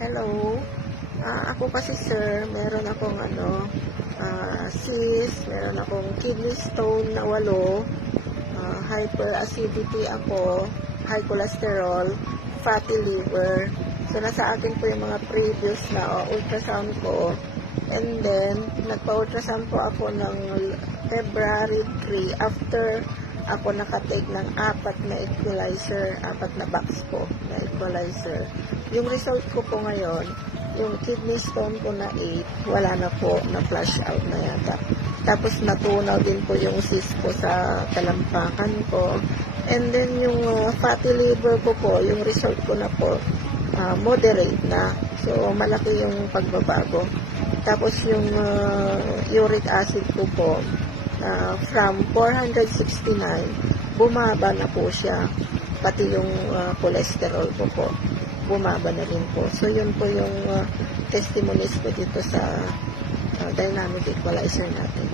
Hello. Ako kasi sir, meron akong cyst, meron akong kidney stone na 8, hyperacidity ako, high cholesterol, fatty liver. So, nasa akin po yung mga previous na ultrasound ko. And then, nagpa-ultrasound po ako ng February 3 after ako nakatake ng 4 na equalizer, 4 na box po na equalizer. Yung result ko po ngayon, yung kidney stone ko na 8, wala na po, na flush out na yata. Tapos natunaw din po yung cyst ko sa talampakan ko. And then yung fatty liver ko po, yung result ko na po, moderate na. So, malaki yung pagbabago. Tapos yung uric acid ko po, from 469, bumaba na po siya. Pati yung cholesterol ko po, bumaba na rin po. So, yun po yung testimonies ko dito sa dynamic equalizer natin.